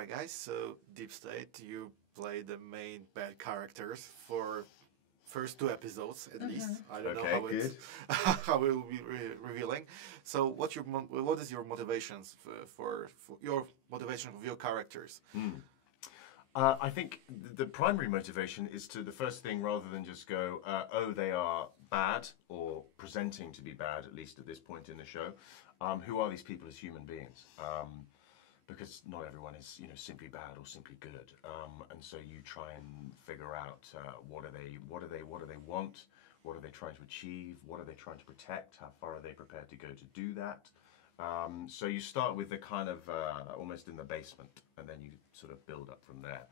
Alright guys, so Deep State, you play the main bad characters for first 2 episodes at least. I don't know how it how it will be revealing. So what is your motivations for your motivation of your characters? I think the primary motivation is to, the first thing, rather than just go, oh, they are bad, or presenting to be bad, at least at this point in the show, who are these people as human beings? Because not everyone is, you know, simply bad or simply good, and so you try and figure out what do they want, what are they trying to achieve, what are they trying to protect, how far are they prepared to go to do that. So you start with the kind of almost in the basement, and then you sort of build up from there.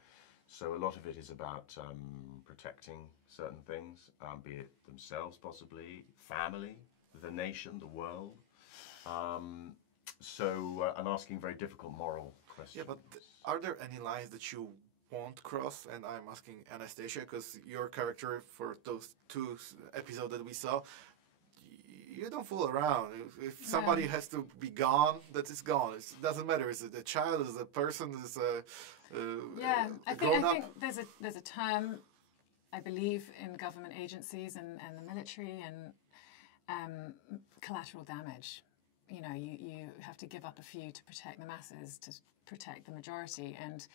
So a lot of it is about protecting certain things, be it themselves possibly, family, the nation, the world. And asking very difficult moral questions. Yeah, but are there any lines that you won't cross? And I'm asking Anastasia, because your character for those 2 episodes that we saw, you don't fool around. If somebody has to be gone, that is gone. It doesn't matter. Is it a child? Is it a person? Is it I think there's a term, I believe, in government agencies and the military, and collateral damage. You know, you have to give up a few to protect the masses, to protect the majority. And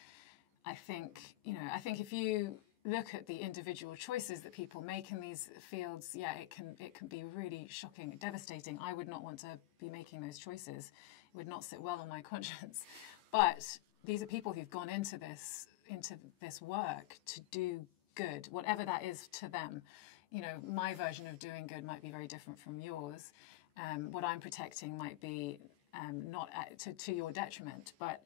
I think if you look at the individual choices that people make in these fields, yeah, it can be really shocking, devastating. I would not want to be making those choices. It would not sit well on my conscience. But these are people who've gone into this work to do good, whatever that is to them. You know, my version of doing good might be very different from yours. What I'm protecting might be not to your detriment, but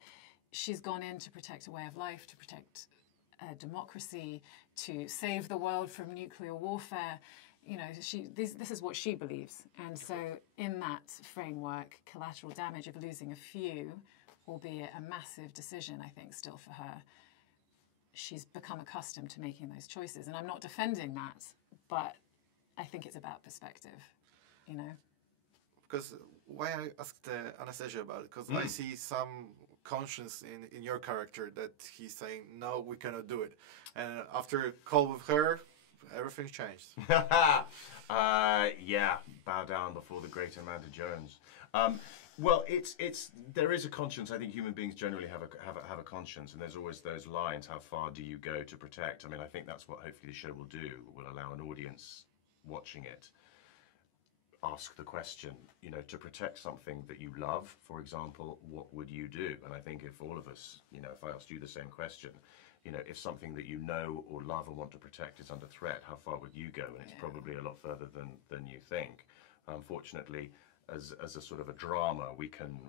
she's gone in to protect a way of life, to protect democracy, to save the world from nuclear warfare. You know, this is what she believes. And so in that framework, collateral damage of losing a few, albeit a massive decision, I think, still for her, she's become accustomed to making those choices. And I'm not defending that, but I think it's about perspective, you know. Because why I asked Anastasia about it, because I see some conscience in your character that he's saying, no, we cannot do it. And after a call with her, everything's changed. Yeah, bow down before the great Amanda Jones. Well, there is a conscience. I think human beings generally have a conscience, and there's always those lines. How far do you go to protect? I mean, I think that's what hopefully the show will do. Will allow an audience watching it ask the question, you know, to protect something that you love, for example, what would you do? And I think if all of us, you know, if I asked you the same question, you know, if something that you know or love and want to protect is under threat, how far would you go? And it's probably a lot further than you think. Unfortunately, as a sort of a drama, we can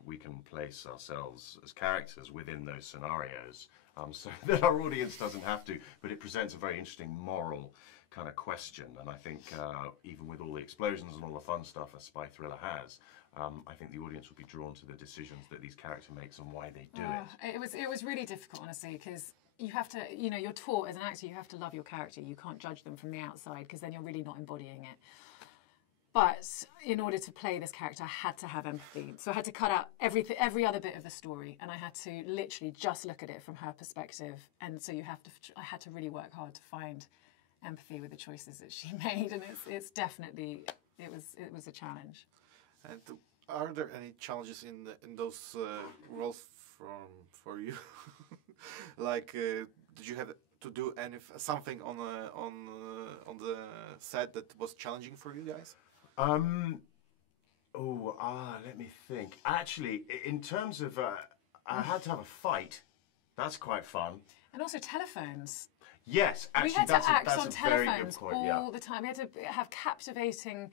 place ourselves as characters within those scenarios, so that our audience doesn't have to. But it presents a very interesting moral kind of question, and I think even with all the explosions and all the fun stuff a spy thriller has, I think the audience will be drawn to the decisions that these characters makes and why they do it. It was really difficult, honestly, because you have to, you know, you're taught as an actor, you have to love your character. You can't judge them from the outside, because then you're really not embodying it. But in order to play this character, I had to have empathy. So I had to cut out every other bit of the story, and I had to literally just look at it from her perspective. And so I had to really work hard to find empathy with the choices that she made, and it's definitely it was a challenge. And are there any challenges in those roles for you? Like, did you have to do something on the set that was challenging for you guys? Let me think. Actually, in terms of, I had to have a fight. That's quite fun. And also telephones. Yes, actually, we had to act on telephones all the time. We had to have captivating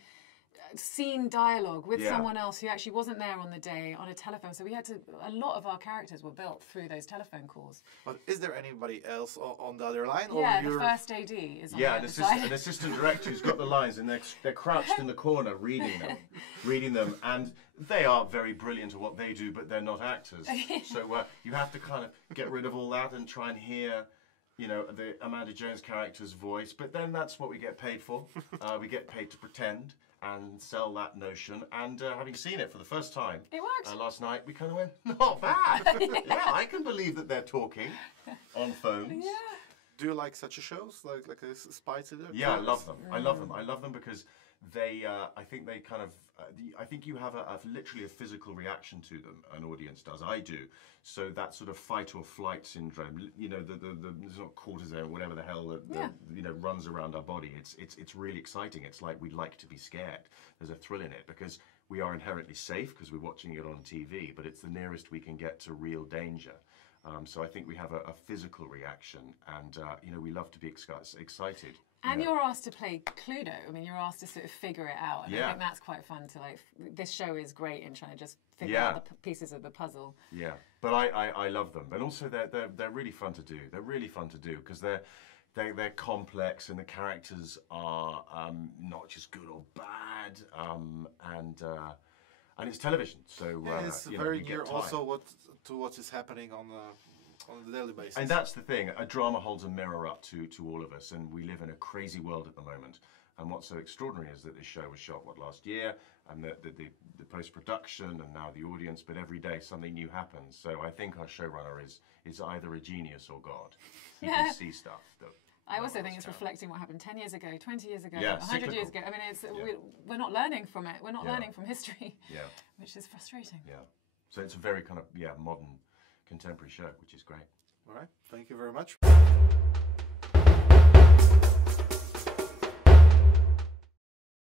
scene dialogue with someone else who actually wasn't there on the day on a telephone. So we had to. A lot of our characters were built through those telephone calls. But is there anybody else on the other line? Yeah, the first AD is on the other side. An assistant director who's got the lines, and they're crouched in the corner reading them, and they are very brilliant at what they do, but they're not actors. So you have to kind of get rid of all that and try and hear, you know, the Amanda Jones character's voice. But then that's what we get paid for. We get paid to pretend. and sell that notion. And having seen it for the first time it worked. Last night, we kind of went, not bad. Yeah, I can believe that they're talking on phones. Yeah. Do you like such shows, like a spy thriller? Yeah, I love them. I love them. I love them because they, I think they kind of, I think you have literally a physical reaction to them, an audience does. I do. So that sort of fight or flight syndrome, you know, there's not cortisone, whatever the hell that you know, runs around our body. It's really exciting. It's like we'd like to be scared. There's a thrill in it because we are inherently safe because we're watching it on TV, but it's the nearest we can get to real danger. So I think we have a physical reaction, and you know, we love to be excited. And you're asked to play Cluedo. I mean, you're asked to sort of figure it out. And I think that's quite fun to like. This show is great in trying to just figure out the pieces of the puzzle. Yeah, but I love them, and also they're really fun to do. They're really fun to do because they're complex, and the characters are not just good or bad, and it's television, so it's very near also to what is happening on a daily basis. And that's the thing, a drama holds a mirror up to all of us, and we live in a crazy world at the moment. And what's so extraordinary is that this show was shot, last year, and the post-production, and now the audience, but every day something new happens. So I think our showrunner is either a genius or God. He can see stuff that... I also think it's reflecting what happened 10 years ago, 20 years ago, yeah, 100 years ago. I mean, we're not learning from it. We're not learning from history, which is frustrating. Yeah. So it's a very kind of, modern, contemporary show, which is great. All right. Thank you very much.